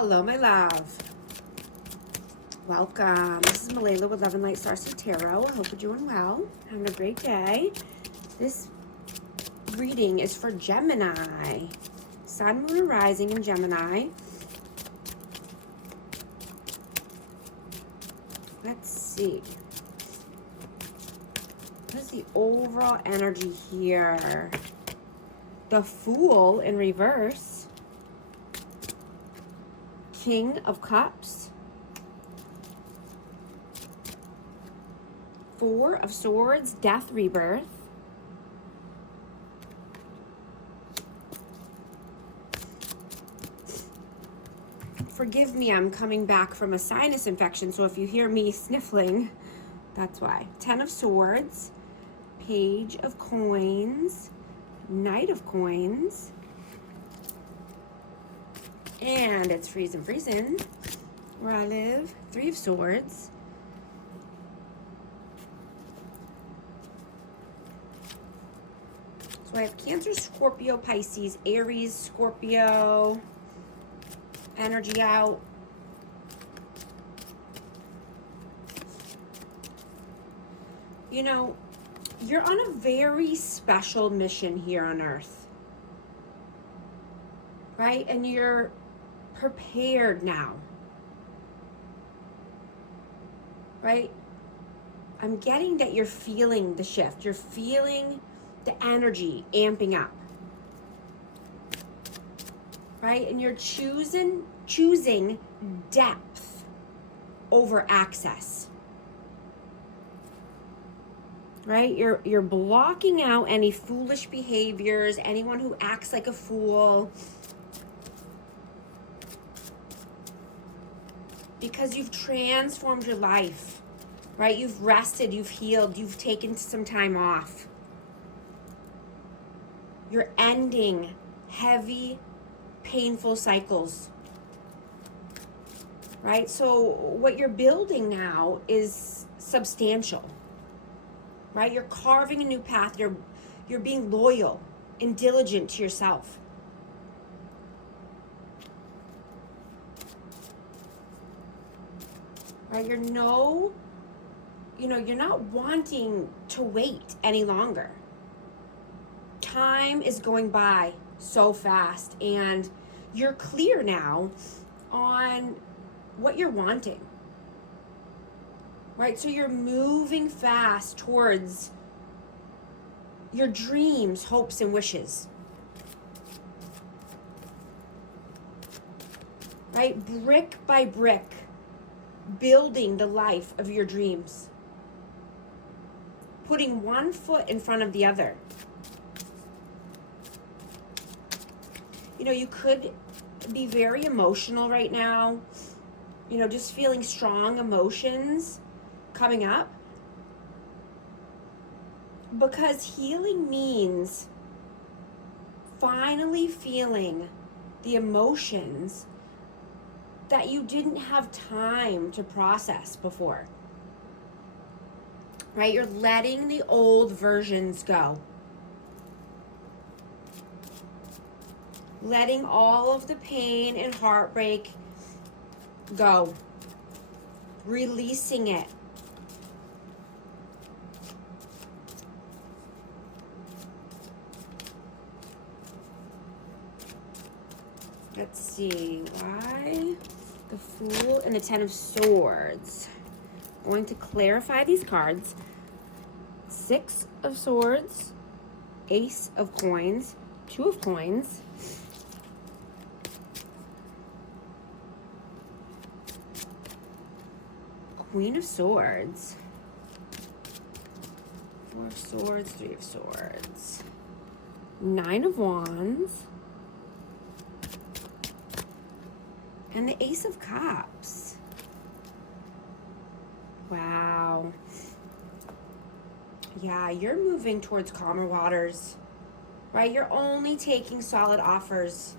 Hello, my love. Welcome. This is Malayla with Love and Light Starseed Tarot. I hope you're doing well. Having a great day. This reading is for Gemini. Sun, Moon, and Rising in Gemini. Let's see. What's the overall energy here? The Fool in reverse. King of Cups. Four of Swords, Death, Rebirth. Forgive me, I'm coming back from a sinus infection, so if you hear me sniffling, that's why. Ten of Swords, Page of Coins, Knight of Coins, and it's freezing where I live. Three of Swords. So I have Cancer, Scorpio, Pisces, Aries, Scorpio, energy out. You know, you're on a very special mission here on Earth, right? And you're prepared now, right? I'm getting that you're feeling the shift. You're feeling the energy amping up, right? And you're choosing depth over access, right? You're blocking out any foolish behaviors, anyone who acts like a fool, because you've transformed your life, right? You've rested, you've healed, you've taken some time off. You're ending heavy, painful cycles, right? So what you're building now is substantial, right? You're carving a new path. You're being loyal and diligent to yourself. Right? You're not wanting to wait any longer. Time is going by so fast, and you're clear now on what you're wanting, right? So you're moving fast towards your dreams, hopes, and wishes, right? Brick by brick, building the life of your dreams, putting one foot in front of the other. You know, you could be very emotional right now, just feeling strong emotions coming up, because healing means finally feeling the emotions that you didn't have time to process before, right? You're letting the old versions go. Letting all of the pain and heartbreak go. Releasing it. Let's see, why the Fool and the Ten of Swords? I'm going to clarify these cards. Six of Swords, Ace of Coins, Two of Coins, Queen of Swords, Four of Swords, Three of Swords, Nine of Wands, and the Ace of Cups. Wow. Yeah, you're moving towards calmer waters, right? You're only taking solid offers.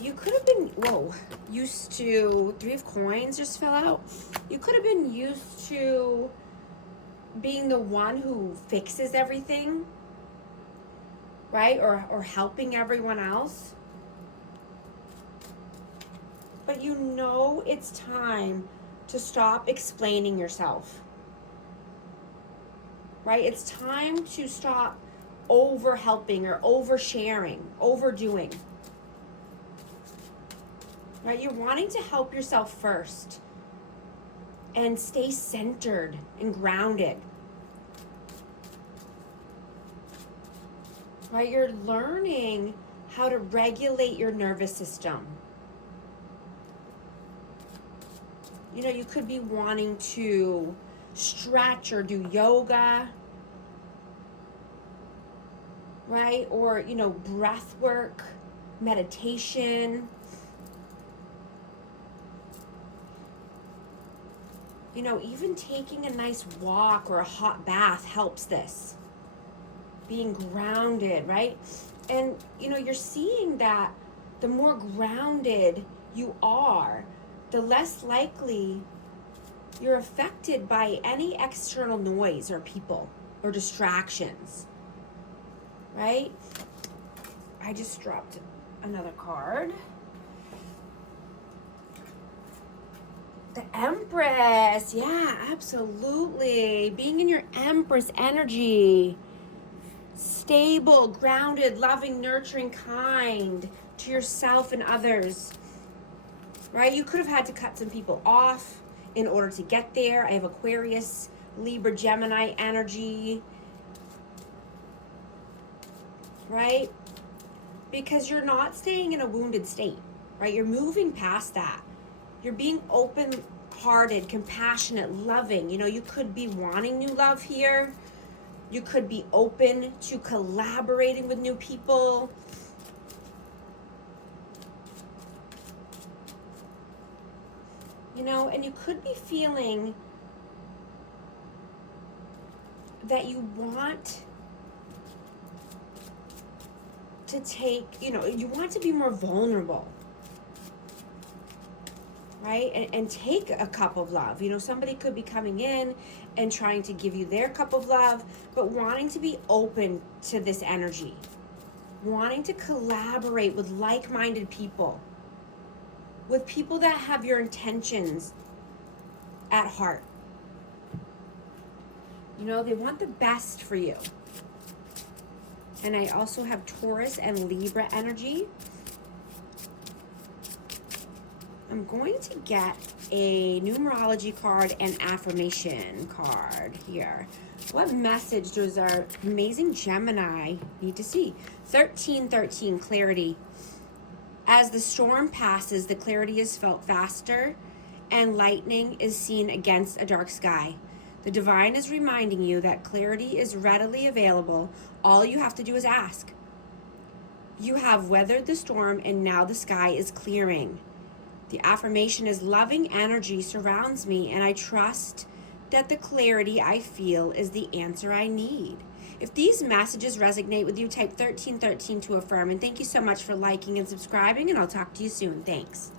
You could have been, used to, Three of Coins just fell out. You could have been used to being the one who fixes everything, right? Or helping everyone else. But you know it's time to stop explaining yourself, right? It's time to stop over helping or over sharing, overdoing, right? You're wanting to help yourself first and stay centered and grounded, right? You're learning how to regulate your nervous system. You know, you could be wanting to stretch or do yoga, right? Or, you know, breath work, meditation. You know, even taking a nice walk or a hot bath helps this. Being grounded, right? And, you know, you're seeing that the more grounded you are, the less likely you're affected by any external noise or people or distractions, right? I just dropped another card. The Empress. Yeah, absolutely. Being in your Empress energy. Stable, grounded, loving, nurturing, kind to yourself and others. Right? You could have had to cut some people off in order to get there. I have Aquarius, Libra, Gemini energy. Right? Because you're not staying in a wounded state. Right? You're moving past that. You're being open-hearted, compassionate, loving. You know, you could be wanting new love here. You could be open to collaborating with new people. You know, and you could be feeling that you want to take, you know, you want to be more vulnerable, right? And take a cup of love. You know, somebody could be coming in and trying to give you their cup of love, but wanting to be open to this energy, wanting to collaborate with like-minded people, with people that have your intentions at heart. You know, they want the best for you. And I also have Taurus and Libra energy. I'm going to get a numerology card and affirmation card here. What message does our amazing Gemini need to see? 1313, clarity. As the storm passes, the clarity is felt faster and lightning is seen against a dark sky. The divine is reminding you that clarity is readily available. All you have to do is ask. You have weathered the storm and now the sky is clearing. The affirmation is loving energy surrounds me and I trust that the clarity I feel is the answer I need. If these messages resonate with you, type 1313 to affirm. And thank you so much for liking and subscribing, and I'll talk to you soon. Thanks.